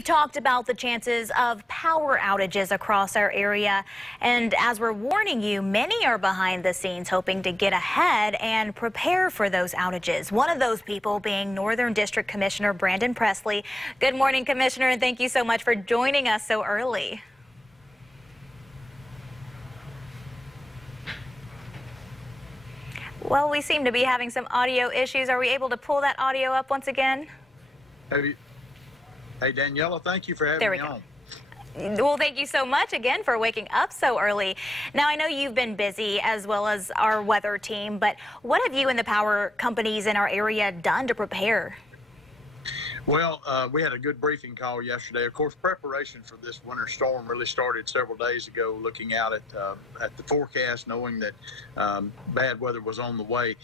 We've talked about the chances of power outages across our area, and as we're warning you, many are behind the scenes hoping to get ahead and prepare for those outages. One of those people being Northern District Commissioner Brandon Presley. Good morning, Commissioner, and thank you so much for joining us so early. Well, we seem to be having some audio issues. Are we able to pull that audio up once again? Hey, Daniella, thank you for having me on. Well, thank you so much again for waking up so early. Now, I know you've been busy as well as our weather team, but what have you and the power companies in our area done to prepare? Well, we had a good briefing call yesterday. Of course, preparation for this winter storm really started several days ago, looking out at the forecast, knowing that bad weather was on the way.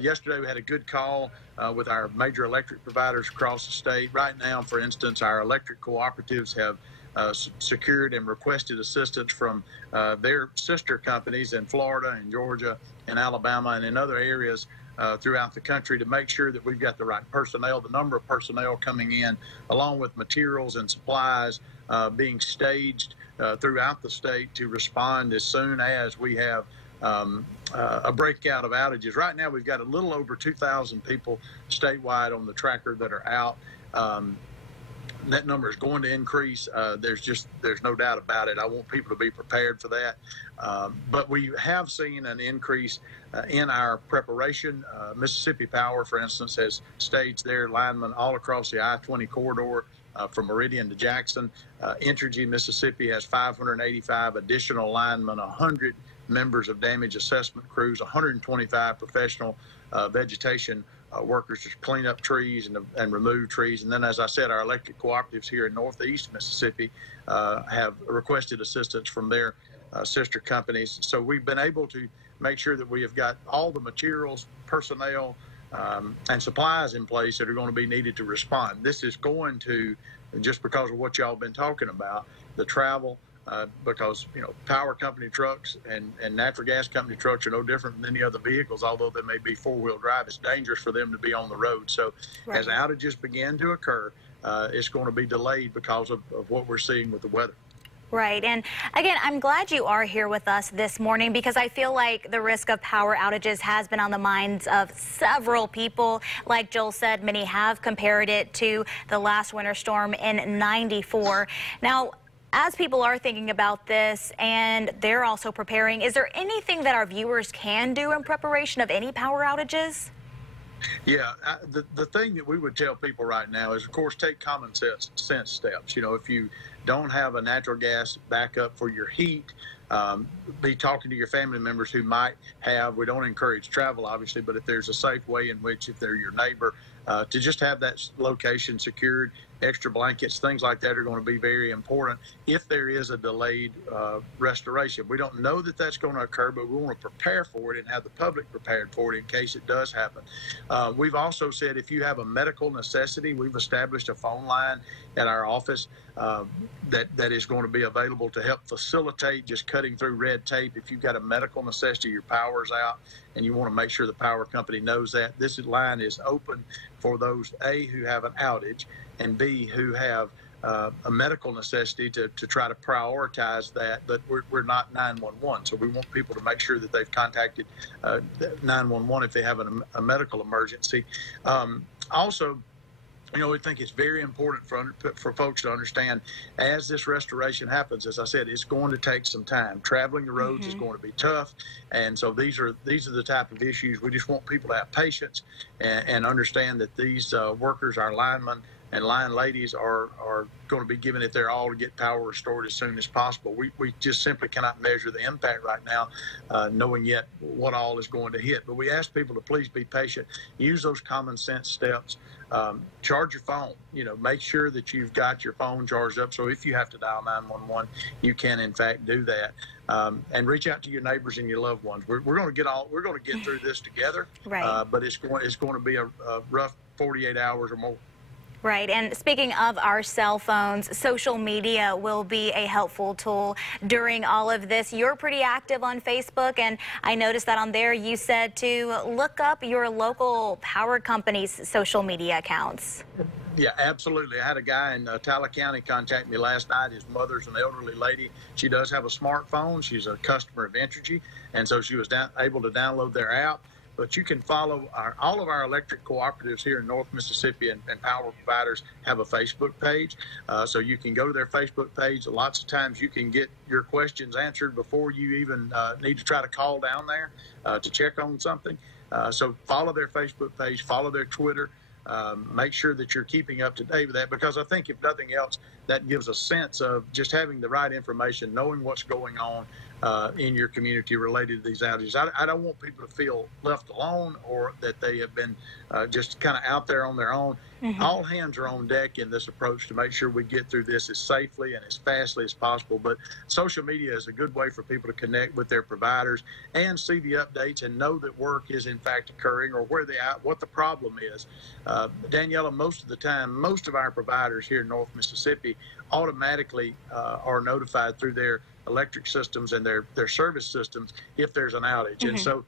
Yesterday, we had a good call with our major electric providers across the state. Right now, for instance, our electric cooperatives have secured and requested assistance from their sister companies in Florida and Georgia and Alabama and in other areas throughout the country to make sure that we've got the right personnel, the number of personnel coming in, along with materials and supplies being staged throughout the state to respond as soon as we have a breakout of outages. Right now, we've got a little over 2,000 people statewide on the tracker that are out. That number is going to increase. There's no doubt about it. I want people to be prepared for that. But we have seen an increase in our preparation. Mississippi Power, for instance, has staged their linemen all across the I-20 corridor from Meridian to Jackson. Entergy Mississippi has 585 additional linemen, 100 members of damage assessment crews, 125 professional vegetation workers to clean up trees and remove trees. And then, as I said, our electric cooperatives here in Northeast Mississippi have requested assistance from their sister companies. So we've been able to make sure that we have got all the materials, personnel, and supplies in place that are going to be needed to respond. This is going to, just because of what y'all been talking about, the travel, because, you know, power company trucks and natural gas company trucks are no different than any other vehicles, although they may be four-wheel drive. It's dangerous for them to be on the road. So as outages begin to occur, it's going to be delayed because of what we're seeing with the weather. Right. And again, I'm glad you are here with us this morning because I feel like the risk of power outages has been on the minds of several people. Like Joel said, many have compared it to the last winter storm in '94. Now, as people are thinking about this and they're also preparing, is there anything that our viewers can do in preparation of any power outages? Yeah, the thing that we would tell people right now is, of course, take common sense steps. You know, if you don't have a natural gas backup for your heat, be talking to your family members who might have. We don't encourage travel, obviously, but if there's a safe way in which, if they're your neighbor, to just have that location secured, extra blankets, things like that are going to be very important if there is a delayed restoration. We don't know that that's going to occur, but we want to prepare for it and have the public prepared for it in case it does happen. We've also said if you have a medical necessity, we've established a phone line at our office that is going to be available to help facilitate just cutting through red tape. If you've got a medical necessity, your power's out, and you want to make sure the power company knows that, this line is open for those, A, who have an outage, and B, who have a medical necessity to try to prioritize that, but we're not 911. So we want people to make sure that they've contacted 911 if they have a medical emergency. Also, you know, we think it's very important for folks to understand as this restoration happens, as I said, it's going to take some time. Traveling the roads is going to be tough. And so these are the type of issues. We just want people to have patience and understand that these workers, our linemen and line ladies, are going to be giving it their all to get power restored as soon as possible. We just simply cannot measure the impact right now, knowing yet what all is going to hit. But we ask people to please be patient, use those common sense steps. Charge your phone, you know, make sure that you've got your phone charged up. So if you have to dial 911, you can in fact do that. And reach out to your neighbors and your loved ones. We're going to get through this together. Right. But it's going to be a rough 48 hours or more. Right. And speaking of our cell phones, social media will be a helpful tool during all of this. You're pretty active on Facebook, and I noticed that on there you said to look up your local power company's social media accounts. Yeah, absolutely. I had a guy in Tyler County contact me last night. His mother's an elderly lady. She does have a smartphone. She's a customer of Entergy, and so she was able to download their app. But you can follow all of our electric cooperatives here in North Mississippi and power providers have a Facebook page. So you can go to their Facebook page. Lots of times you can get your questions answered before you even need to try to call down there to check on something. So follow their Facebook page, follow their Twitter. Make sure that you're keeping up to date with that, because I think if nothing else, that gives a sense of just having the right information, knowing what's going on in your community related to these outages. I don't want people to feel left alone or that they have been just kind of out there on their own. Mm-hmm. All hands are on deck in this approach to make sure we get through this as safely and as fastly as possible. But social media is a good way for people to connect with their providers and see the updates and know that work is in fact occurring or what the problem is. Daniella, most of the time, most of our providers here in North Mississippi automatically are notified through their electric systems and their service systems if there's an outage. Mm-hmm. And so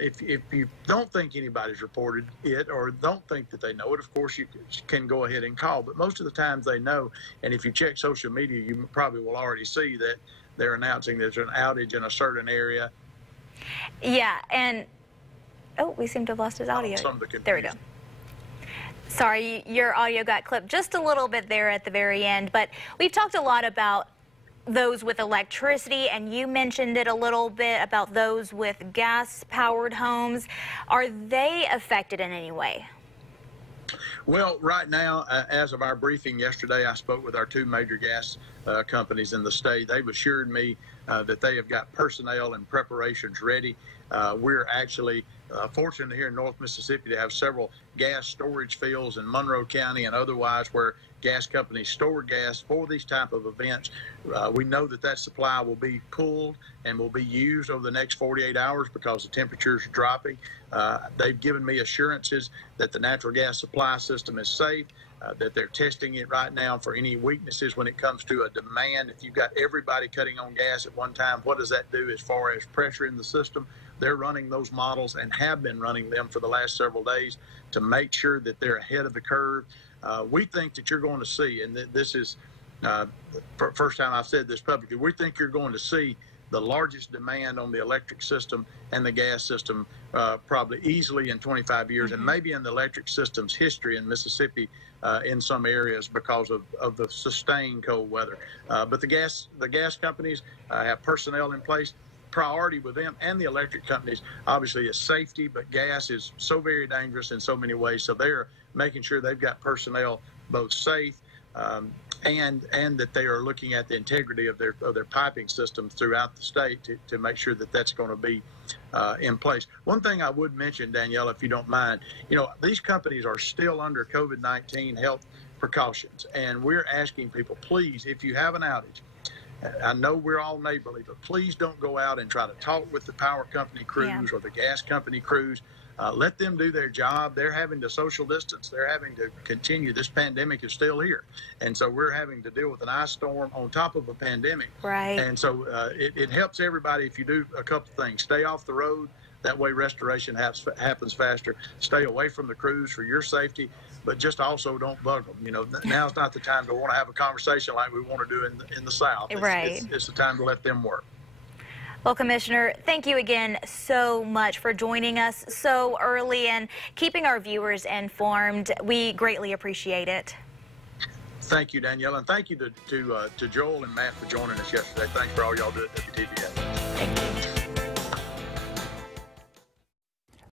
if you don't think anybody's reported it or don't think that they know it, of course you can go ahead and call. But most of the times they know. And if you check social media, you probably will already see that they're announcing there's an outage in a certain area. Yeah, and we seem to have lost his audio. There we go. Sorry, your audio got clipped just a little bit there at the very end. But we've talked a lot about those with electricity, and you mentioned it a little bit about those with gas-powered homes. Are they affected in any way? Well, right now, as of our briefing yesterday, I spoke with our two major gas companies in the state. They've assured me that they have got personnel and preparations ready. We're actually fortunate here in North Mississippi to have several gas storage fields in Monroe County and otherwise where gas companies store gas for these type of events. We know that supply will be pulled and will be used over the next 48 hours because the temperatures are dropping. They've given me assurances that the natural gas supply system is safe, that they're testing it right now for any weaknesses when it comes to a demand. If you've got everybody cutting on gas at one time, what does that do as far as pressure in the system? They're running those models and have been running them for the last several days to make sure that they're ahead of the curve. We think that you're going to see, and this is the first time I've said this publicly, we think you're going to see the largest demand on the electric system and the gas system probably easily in 25 years, mm-hmm. and maybe in the electric system's history in Mississippi in some areas because of the sustained cold weather. But the gas companies have personnel in place. Priority with them and the electric companies obviously is safety, but gas is so very dangerous in so many ways. So they're making sure they've got personnel both safe and that they are looking at the integrity of their piping systems throughout the state to make sure that that's going to be in place. One thing I would mention, Danielle, if you don't mind, these companies are still under COVID-19 health precautions, and we're asking people, please, if you have an outage, I know we're all neighborly, but please don't go out and try to talk with the power company crews or the gas company crews. Let them do their job. They're having to social distance. They're having to continue. This pandemic is still here. And so we're having to deal with an ice storm on top of a pandemic. Right. And so it helps everybody if you do a couple things. Stay off the road. That way restoration happens faster. Stay away from the crews for your safety, but just also don't bug them. Now's not the time to want to have a conversation like we want to do in the South. It's the time to let them work. Well, Commissioner, thank you again so much for joining us so early and keeping our viewers informed. We greatly appreciate it. Thank you, Danielle, and thank you to Joel and Matt for joining us yesterday. Thanks for all y'all do at WTVS. Thank you.